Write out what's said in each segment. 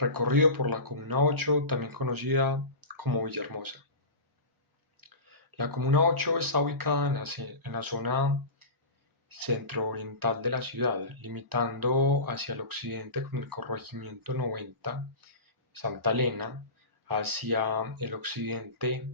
Recorrido por la Comuna 8, también conocida como Villahermosa. La Comuna 8 está ubicada en la zona centro-oriental de la ciudad, limitando hacia el occidente con el corregimiento 90, Santa Elena, hacia el occidente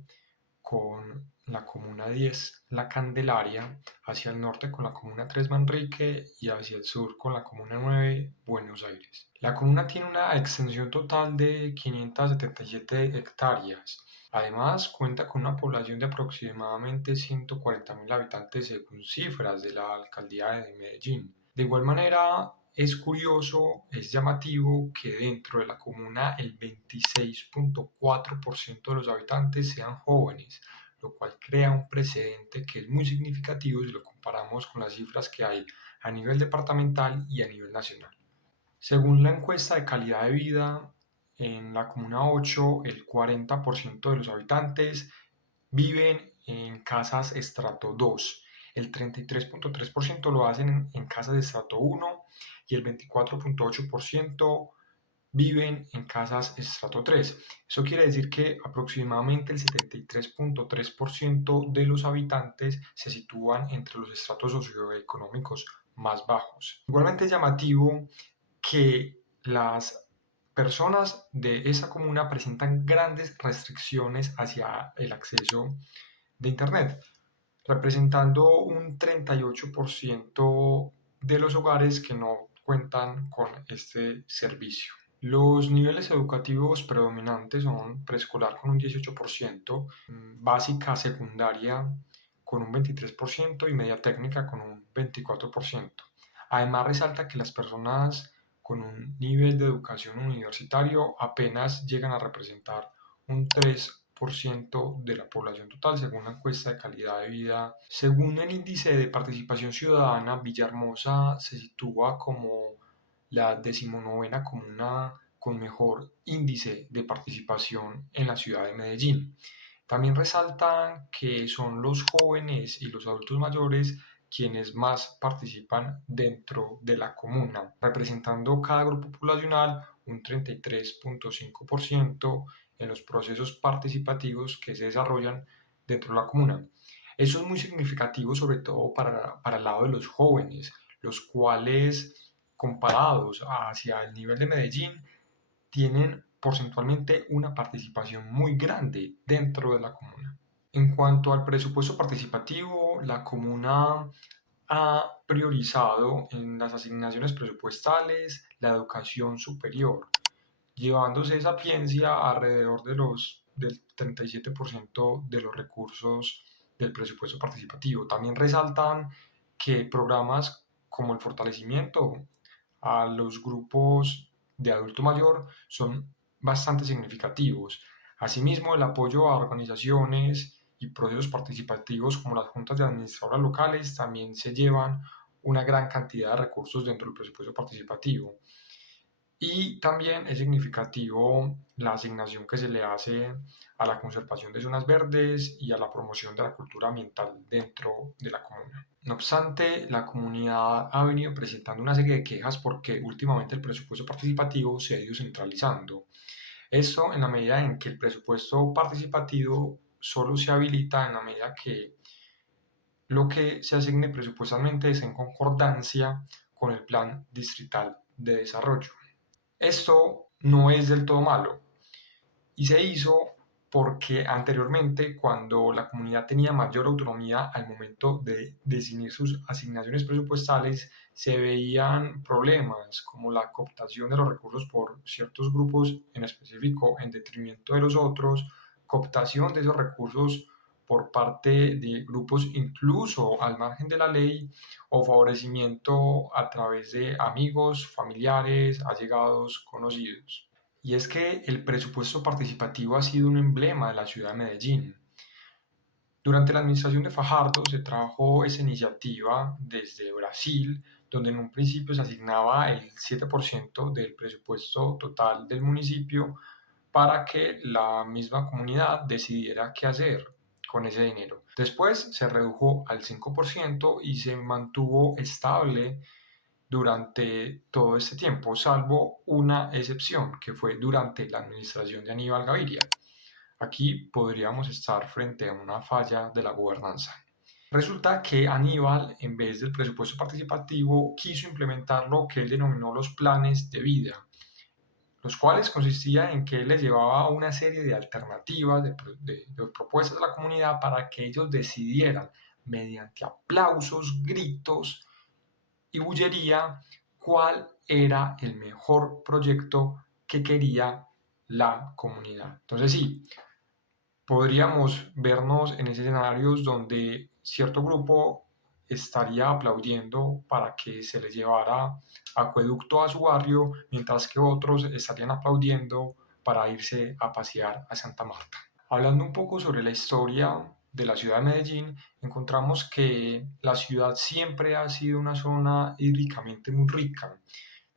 con la Comuna 10, La Candelaria, hacia el norte con la Comuna 3, Manrique y hacia el sur con la Comuna 9, Buenos Aires. La comuna tiene una extensión total de 577 hectáreas. Además, cuenta con una población de aproximadamente 140.000 habitantes según cifras de la Alcaldía de Medellín. De igual manera, es curioso, es llamativo que dentro de la comuna el 26.4% de los habitantes sean jóvenes, lo cual crea un precedente que es muy significativo si lo comparamos con las cifras que hay a nivel departamental y a nivel nacional. Según la encuesta de calidad de vida, en la Comuna 8 el 40% de los habitantes viven en casas estrato 2, el 33.3% lo hacen en casas de estrato 1 y el 24.8% viven en casas estrato 3. Eso quiere decir que aproximadamente el 73.3% de los habitantes se sitúan entre los estratos socioeconómicos más bajos. Igualmente es llamativo que las personas de esa comuna presentan grandes restricciones hacia el acceso de Internet, representando un 38% de los hogares que no cuentan con este servicio. Los niveles educativos predominantes son preescolar con un 18%, básica secundaria con un 23% y media técnica con un 24%. Además resalta que las personas con un nivel de educación universitario apenas llegan a representar un 3% de la población total, según la encuesta de calidad de vida. Según el índice de participación ciudadana, Villahermosa se sitúa como la 19ª comuna con mejor índice de participación en la ciudad de Medellín. También resaltan que son los jóvenes y los adultos mayores quienes más participan dentro de la comuna, representando cada grupo poblacional un 33.5% en los procesos participativos que se desarrollan dentro de la comuna. Eso es muy significativo sobre todo para el lado de los jóvenes, los cuales comparados hacia el nivel de Medellín tienen porcentualmente una participación muy grande dentro de la comuna. En cuanto al presupuesto participativo, la comuna ha priorizado en las asignaciones presupuestales la educación superior, llevándose esa sapiencia alrededor del 37% de los recursos del presupuesto participativo. También resaltan que programas como el fortalecimiento a los grupos de adulto mayor son bastante significativos. Asimismo, el apoyo a organizaciones y procesos participativos como las juntas de administradoras locales también se llevan una gran cantidad de recursos dentro del presupuesto participativo. Y también es significativo la asignación que se le hace a la conservación de zonas verdes y a la promoción de la cultura ambiental dentro de la comuna. No obstante, la comunidad ha venido presentando una serie de quejas porque últimamente el presupuesto participativo se ha ido centralizando. Esto en la medida en que el presupuesto participativo solo se habilita en la medida que lo que se asigne presupuestalmente es en concordancia con el Plan Distrital de Desarrollo. Esto no es del todo malo y se hizo porque anteriormente, cuando la comunidad tenía mayor autonomía al momento de definir sus asignaciones presupuestales, se veían problemas como la cooptación de los recursos por ciertos grupos en específico en detrimento de los otros, cooptación de esos recursos por parte de grupos incluso al margen de la ley o favorecimiento a través de amigos, familiares, allegados, conocidos. Y es que el presupuesto participativo ha sido un emblema de la ciudad de Medellín. Durante la administración de Fajardo se trajo esa iniciativa desde Brasil, donde en un principio se asignaba el 7% del presupuesto total del municipio para que la misma comunidad decidiera qué hacer con ese dinero. Después se redujo al 5% y se mantuvo estable durante todo este tiempo, salvo una excepción, que fue durante la administración de Aníbal Gaviria. Aquí podríamos estar frente a una falla de la gobernanza. Resulta que Aníbal, en vez del presupuesto participativo, quiso implementar lo que él denominó los planes de vida, los cuales consistían en que él les llevaba una serie de alternativas, de propuestas a la comunidad para que ellos decidieran, mediante aplausos, gritos y bullería, cuál era el mejor proyecto que quería la comunidad. Entonces sí, podríamos vernos en escenarios donde cierto grupo estaría aplaudiendo para que se les llevara acueducto a su barrio, mientras que otros estarían aplaudiendo para irse a pasear a Santa Marta. Hablando un poco sobre la historia de la ciudad de Medellín, encontramos que la ciudad siempre ha sido una zona hídricamente muy rica.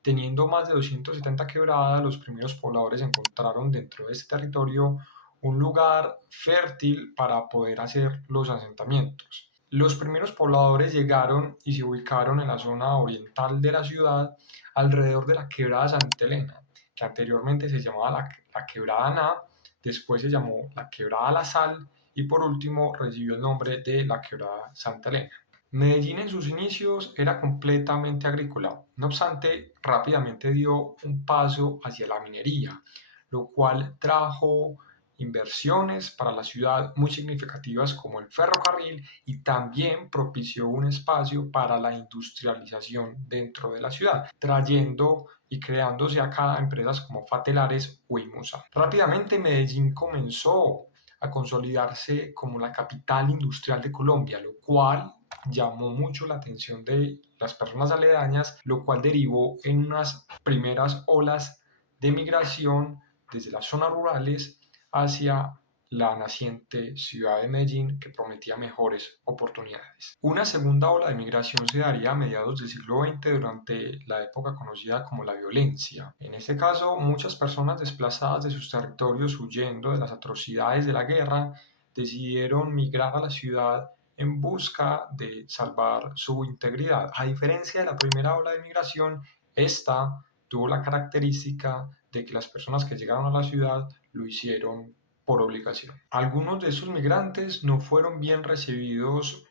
Teniendo más de 270 quebradas, los primeros pobladores encontraron dentro de este territorio un lugar fértil para poder hacer los asentamientos. Los primeros pobladores llegaron y se ubicaron en la zona oriental de la ciudad, alrededor de la quebrada Santa Elena, que anteriormente se llamaba la quebrada Ná, después se llamó la quebrada La Sal y por último recibió el nombre de la quebrada Santa Elena. Medellín en sus inicios era completamente agrícola, no obstante, rápidamente dio un paso hacia la minería, lo cual trajo inversiones para la ciudad muy significativas como el ferrocarril y también propició un espacio para la industrialización dentro de la ciudad, trayendo y creándose acá empresas como Fatelares o Imusa. Rápidamente Medellín comenzó a consolidarse como la capital industrial de Colombia, lo cual llamó mucho la atención de las personas aledañas, lo cual derivó en unas primeras olas de migración desde las zonas rurales hacia la naciente ciudad de Medellín, que prometía mejores oportunidades. Una segunda ola de migración se daría a mediados del siglo XX durante la época conocida como la violencia. En este caso, muchas personas desplazadas de sus territorios huyendo de las atrocidades de la guerra decidieron migrar a la ciudad en busca de salvar su integridad. A diferencia de la primera ola de migración, esta tuvo la característica de que las personas que llegaron a la ciudad lo hicieron por obligación. Algunos de esos migrantes no fueron bien recibidos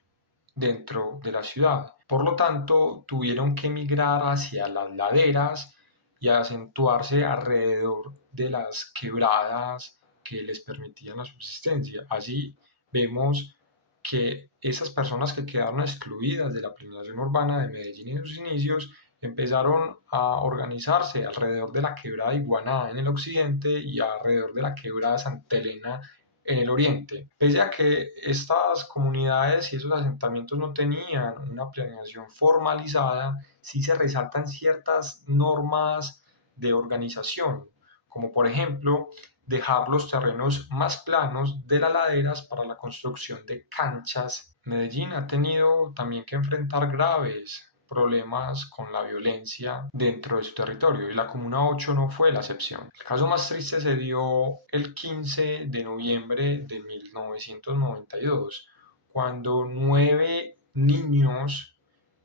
dentro de la ciudad, por lo tanto tuvieron que migrar hacia las laderas y acentuarse alrededor de las quebradas que les permitían la subsistencia. Así vemos que esas personas que quedaron excluidas de la planeación urbana de Medellín en sus inicios empezaron a organizarse alrededor de la quebrada Iguaná en el occidente y alrededor de la quebrada Santa Elena en el oriente. Pese a que estas comunidades y esos asentamientos no tenían una planeación formalizada, sí se resaltan ciertas normas de organización, como por ejemplo dejar los terrenos más planos de las laderas para la construcción de canchas. Medellín ha tenido también que enfrentar graves problemas con la violencia dentro de su territorio y la Comuna 8 no fue la excepción. El caso más triste se dio el 15 de noviembre de 1992, cuando 9 niños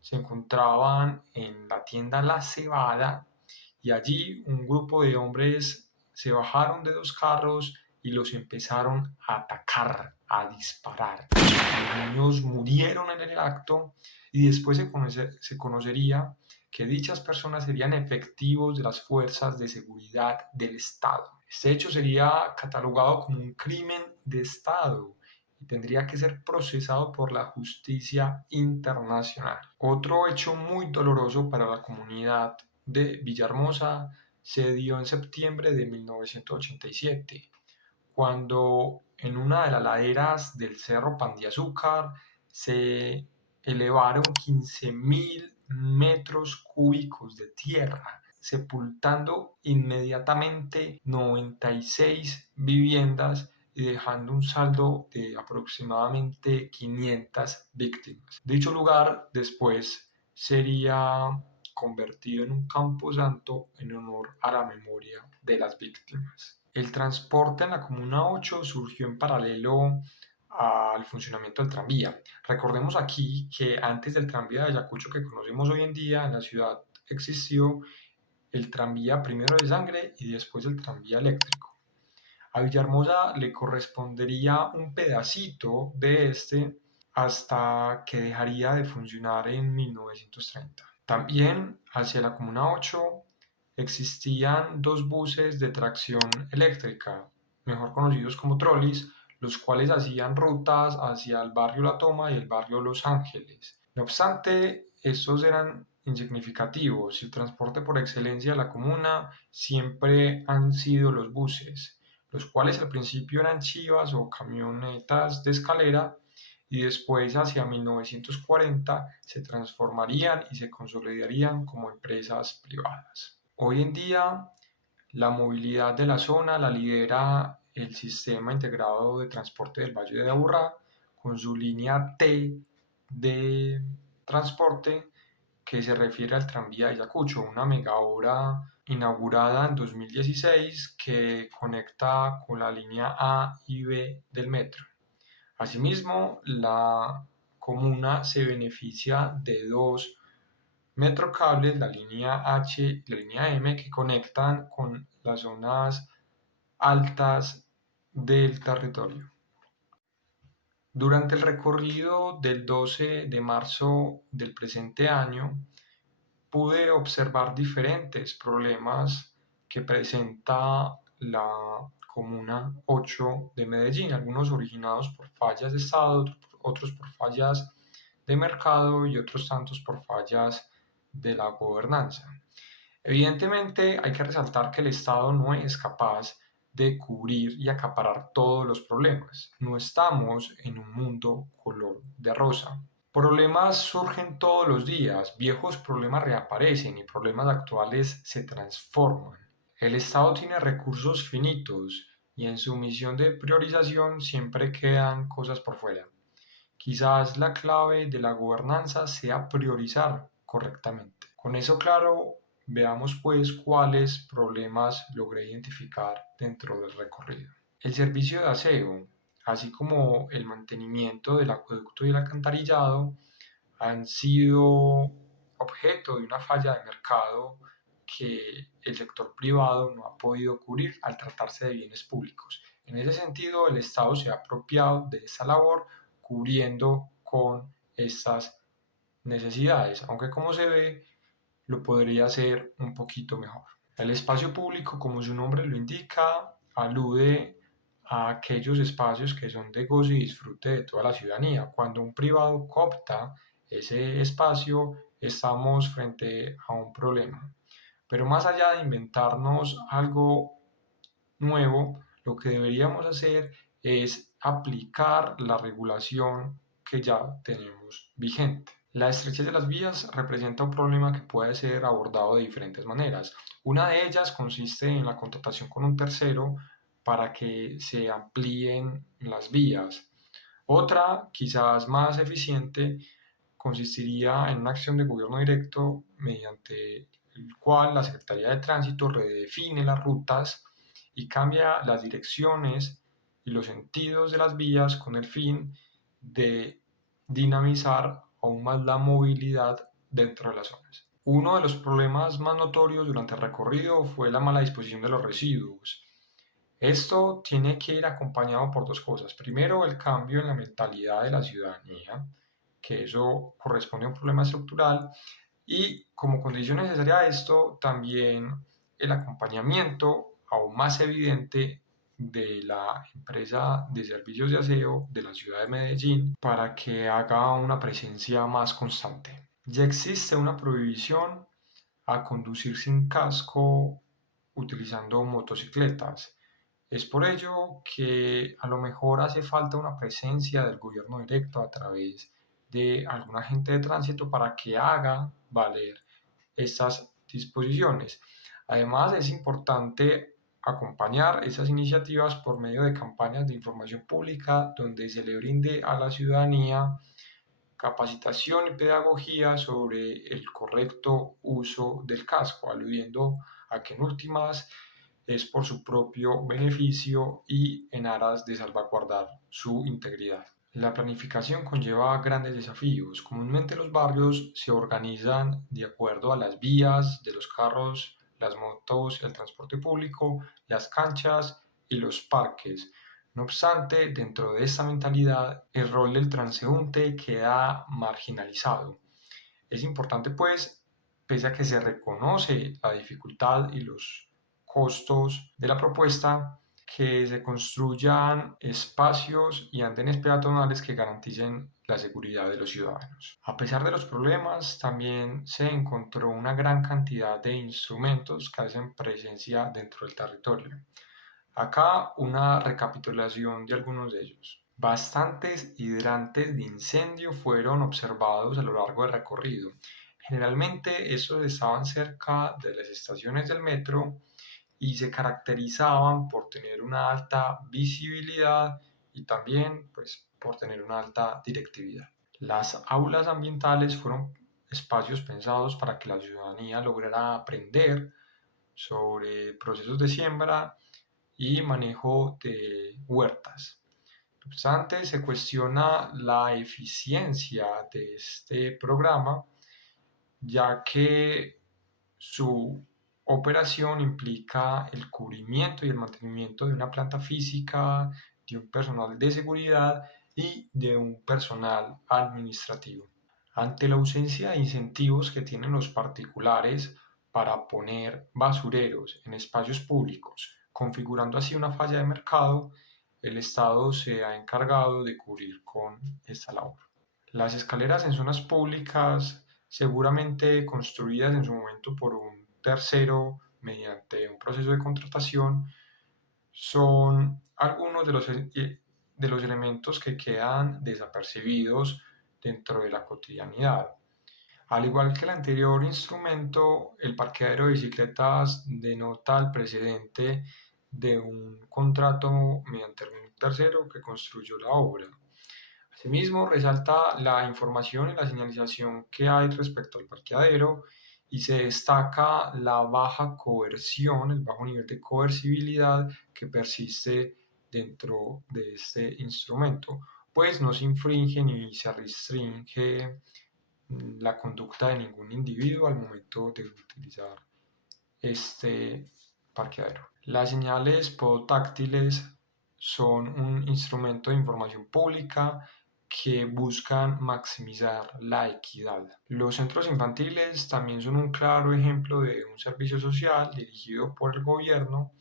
se encontraban en la tienda La Cebada y allí un grupo de hombres se bajaron de dos carros y los empezaron a atacar, a disparar. Los niños murieron en el acto y después se conocería que dichas personas serían efectivos de las fuerzas de seguridad del Estado. Este hecho sería catalogado como un crimen de Estado y tendría que ser procesado por la justicia internacional. Otro hecho muy doloroso para la comunidad de Villahermosa se dio en septiembre de 1987, cuando en una de las laderas del Cerro Pan de Azúcar se elevaron 15.000 metros cúbicos de tierra, sepultando inmediatamente 96 viviendas y dejando un saldo de aproximadamente 500 víctimas. Dicho lugar después sería convertido en un camposanto en honor a la memoria de las víctimas. El transporte en la Comuna 8 surgió en paralelo al funcionamiento del tranvía. Recordemos aquí que antes del tranvía de Ayacucho que conocemos hoy en día, en la ciudad existió el tranvía primero de sangre y después el tranvía eléctrico. A Villahermosa le correspondería un pedacito de este hasta que dejaría de funcionar en 1930. También hacia la Comuna 8 existían dos buses de tracción eléctrica, mejor conocidos como trolis, los cuales hacían rutas hacia el barrio La Toma y el barrio Los Ángeles. No obstante, estos eran insignificativos. El transporte por excelencia de la comuna siempre han sido los buses, los cuales al principio eran chivas o camionetas de escalera y después hacia 1940 se transformarían y se consolidarían como empresas privadas. Hoy en día la movilidad de la zona la lidera el Sistema Integrado de Transporte del Valle de Aburrá con su línea T de transporte que se refiere al tranvía de Ayacucho, una mega obra inaugurada en 2016 que conecta con la línea A y B del metro. Asimismo, la comuna se beneficia de dos metrocables, la línea H y la línea M, que conectan con las zonas altas del territorio. Durante el recorrido del 12 de marzo del presente año, pude observar diferentes problemas que presenta la Comuna 8 de Medellín, algunos originados por fallas de Estado, otros por fallas de mercado y otros tantos por fallas de la gobernanza. Evidentemente hay que resaltar que el Estado no es capaz de cubrir y acaparar todos los problemas. No estamos en un mundo color de rosa. Problemas surgen todos los días, viejos problemas reaparecen y problemas actuales se transforman. El Estado tiene recursos finitos y en su misión de priorización siempre quedan cosas por fuera. Quizás la clave de la gobernanza sea priorizar correctamente. Con eso claro, veamos pues cuáles problemas logré identificar dentro del recorrido. El servicio de aseo, así como el mantenimiento del acueducto y el alcantarillado, han sido objeto de una falla de mercado que el sector privado no ha podido cubrir al tratarse de bienes públicos. En ese sentido, el Estado se ha apropiado de esa labor cubriendo con estas necesidades, aunque como se ve, lo podría hacer un poquito mejor. El espacio público, como su nombre lo indica, alude a aquellos espacios que son de gozo y disfrute de toda la ciudadanía. Cuando un privado coopta ese espacio, estamos frente a un problema. Pero más allá de inventarnos algo nuevo, lo que deberíamos hacer es aplicar la regulación que ya tenemos vigente. La estrechez de las vías representa un problema que puede ser abordado de diferentes maneras. Una de ellas consiste en la contratación con un tercero para que se amplíen las vías. Otra, quizás más eficiente, consistiría en una acción de gobierno directo mediante el cual la Secretaría de Tránsito redefine las rutas y cambia las direcciones y los sentidos de las vías con el fin de dinamizar aún más la movilidad dentro de las zonas. Uno de los problemas más notorios durante el recorrido fue la mala disposición de los residuos. Esto tiene que ir acompañado por dos cosas. Primero, el cambio en la mentalidad de la ciudadanía, que eso corresponde a un problema estructural, y como condición necesaria a esto, también el acompañamiento aún más evidente de la empresa de servicios de aseo de la ciudad de Medellín para que haga una presencia más constante. Ya existe una prohibición a conducir sin casco utilizando motocicletas. Es por ello que a lo mejor hace falta una presencia del gobierno directo a través de algún agente de tránsito para que haga valer estas disposiciones. Además, es importante acompañar esas iniciativas por medio de campañas de información pública donde se le brinde a la ciudadanía capacitación y pedagogía sobre el correcto uso del casco, aludiendo a que en últimas es por su propio beneficio y en aras de salvaguardar su integridad. La planificación conlleva grandes desafíos. Comúnmente los barrios se organizan de acuerdo a las vías de los carros, las motos, el transporte público, las canchas y los parques. No obstante, dentro de esta mentalidad, el rol del transeúnte queda marginalizado. Es importante, pues, pese a que se reconoce la dificultad y los costos de la propuesta, que se construyan espacios y andenes peatonales que garanticen la seguridad de los ciudadanos. A pesar de los problemas, también se encontró una gran cantidad de instrumentos que hacen presencia dentro del territorio. Acá una recapitulación de algunos de ellos. Bastantes hidrantes de incendio fueron observados a lo largo del recorrido. Generalmente estos estaban cerca de las estaciones del metro y se caracterizaban por tener una alta visibilidad y también pues, por tener una alta directividad. Las aulas ambientales fueron espacios pensados para que la ciudadanía lograra aprender sobre procesos de siembra y manejo de huertas. No obstante, se cuestiona la eficiencia de este programa, ya que su operación implica el cubrimiento y el mantenimiento de una planta física, de un personal de seguridad y de un personal administrativo. Ante la ausencia de incentivos que tienen los particulares para poner basureros en espacios públicos, configurando así una falla de mercado, el Estado se ha encargado de cubrir con esta labor. Las escaleras en zonas públicas, seguramente construidas en su momento por un tercero mediante un proceso de contratación, son algunos de los elementos que quedan desapercibidos dentro de la cotidianidad. Al igual que el anterior instrumento, el parqueadero de bicicletas denota el precedente de un contrato mediante un tercero que construyó la obra. Asimismo, resalta la información y la señalización que hay respecto al parqueadero y se destaca la baja coerción, el bajo nivel de coercibilidad que persiste dentro de este instrumento, pues no se infringe ni se restringe la conducta de ningún individuo al momento de utilizar este parqueadero. Las señales podotáctiles son un instrumento de información pública que buscan maximizar la equidad. Los centros infantiles también son un claro ejemplo de un servicio social dirigido por el gobierno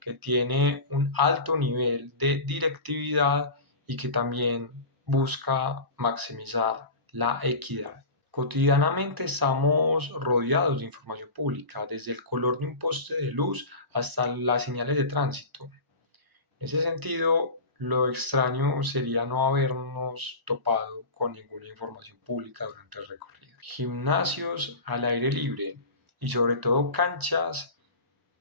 que tiene un alto nivel de directividad y que también busca maximizar la equidad. Cotidianamente estamos rodeados de información pública, desde el color de un poste de luz hasta las señales de tránsito. En ese sentido, lo extraño sería no habernos topado con ninguna información pública durante el recorrido. Gimnasios al aire libre y sobre todo canchas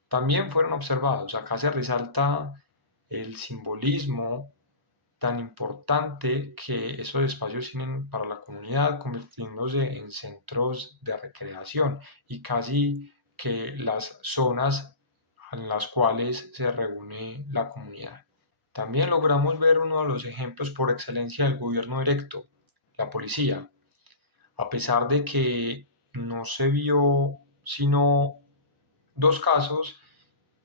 también fueron observados. Acá se resalta el simbolismo tan importante que esos espacios tienen para la comunidad, convirtiéndose en centros de recreación y casi que las zonas en las cuales se reúne la comunidad. También logramos ver uno de los ejemplos por excelencia del gobierno directo, la policía. A pesar de que no se vio sino dos casos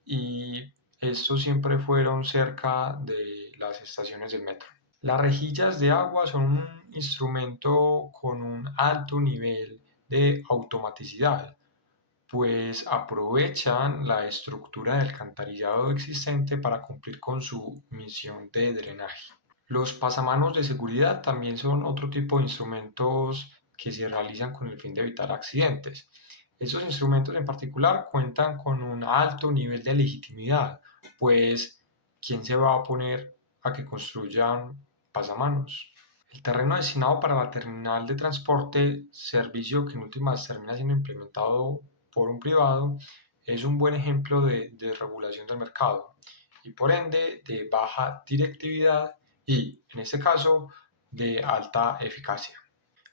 y estos siempre fueron cerca de las estaciones del metro. Las rejillas de agua son un instrumento con un alto nivel de automaticidad, pues aprovechan la estructura del alcantarillado existente para cumplir con su misión de drenaje. Los pasamanos de seguridad también son otro tipo de instrumentos que se realizan con el fin de evitar accidentes. Estos instrumentos en particular cuentan con un alto nivel de legitimidad, pues ¿quién se va a oponer a que construyan pasamanos? El terreno destinado para la terminal de transporte, servicio que en últimas termina siendo implementado por un privado, es un buen ejemplo de regulación del mercado y por ende de baja directividad y, en este caso, de alta eficacia.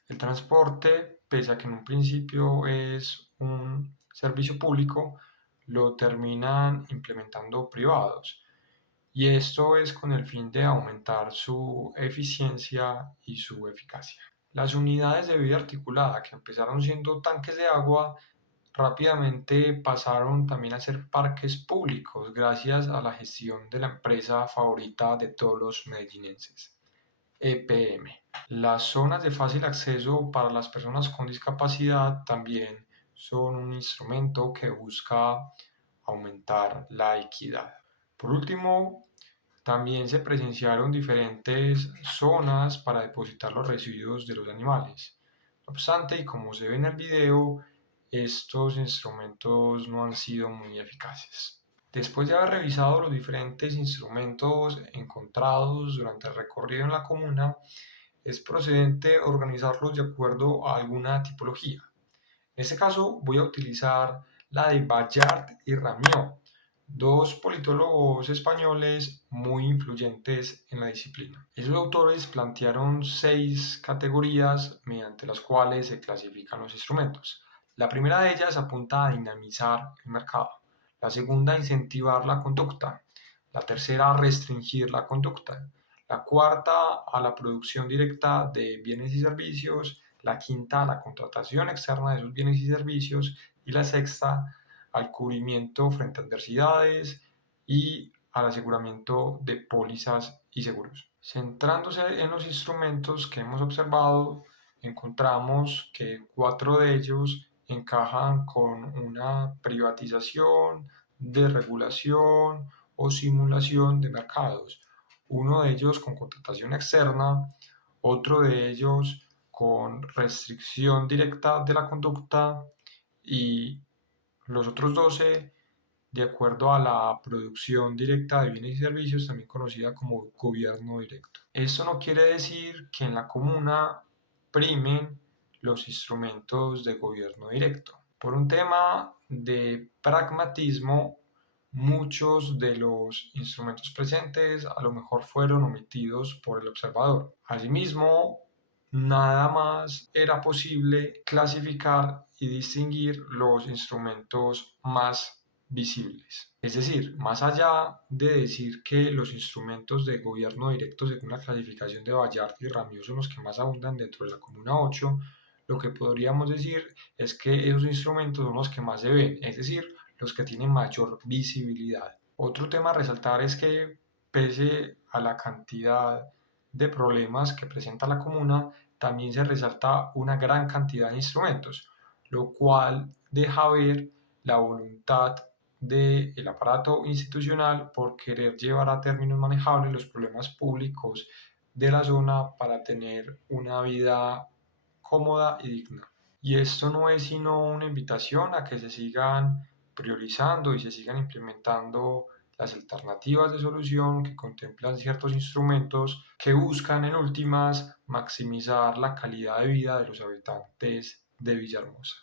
El transporte, pese a que en un principio es un servicio público, lo terminan implementando privados. Y esto es con el fin de aumentar su eficiencia y su eficacia. Las unidades de vida articulada, que empezaron siendo tanques de agua, rápidamente pasaron también a ser parques públicos gracias a la gestión de la empresa favorita de todos los medellinenses, EPM. Las zonas de fácil acceso para las personas con discapacidad también son un instrumento que busca aumentar la equidad. Por último, también se presenciaron diferentes zonas para depositar los residuos de los animales. No obstante, y como se ve en el video, estos instrumentos no han sido muy eficaces. Después de haber revisado los diferentes instrumentos encontrados durante el recorrido en la comuna, es procedente organizarlos de acuerdo a alguna tipología. En este caso voy a utilizar la de Ballard y Ramió, dos politólogos españoles muy influyentes en la disciplina. Esos autores plantearon 6 categorías mediante las cuales se clasifican los instrumentos. La primera de ellas apunta a dinamizar el mercado, la segunda a incentivar la conducta, la tercera a restringir la conducta, la cuarta a la producción directa de bienes y servicios, la quinta a la contratación externa de esos bienes y servicios y la sexta al cubrimiento frente a adversidades y al aseguramiento de pólizas y seguros. Centrándose en los instrumentos que hemos observado, encontramos que 4 de ellos encajan con una privatización, desregulación o simulación de mercados. Uno de ellos con contratación externa, otro de ellos con restricción directa de la conducta y los otros 12 de acuerdo a la producción directa de bienes y servicios, también conocida como gobierno directo. Esto no quiere decir que en la comuna primen los instrumentos de gobierno directo. Por un tema de pragmatismo, muchos de los instrumentos presentes a lo mejor fueron omitidos por el observador. Asimismo, nada más era posible clasificar y distinguir los instrumentos más visibles. Es decir, más allá de decir que los instrumentos de gobierno directo según la clasificación de Ballard y Ramió son los que más abundan dentro de la Comuna 8, lo que podríamos decir es que esos instrumentos son los que más se ven, es decir, los que tienen mayor visibilidad. Otro tema a resaltar es que pese a la cantidad de problemas que presenta la comuna, también se resalta una gran cantidad de instrumentos, lo cual deja ver la voluntad del aparato institucional por querer llevar a términos manejables los problemas públicos de la zona para tener una vida cómoda y digna. Y esto no es sino una invitación a que se sigan priorizando y se sigan implementando las alternativas de solución que contemplan ciertos instrumentos que buscan en últimas maximizar la calidad de vida de los habitantes de Villahermosa.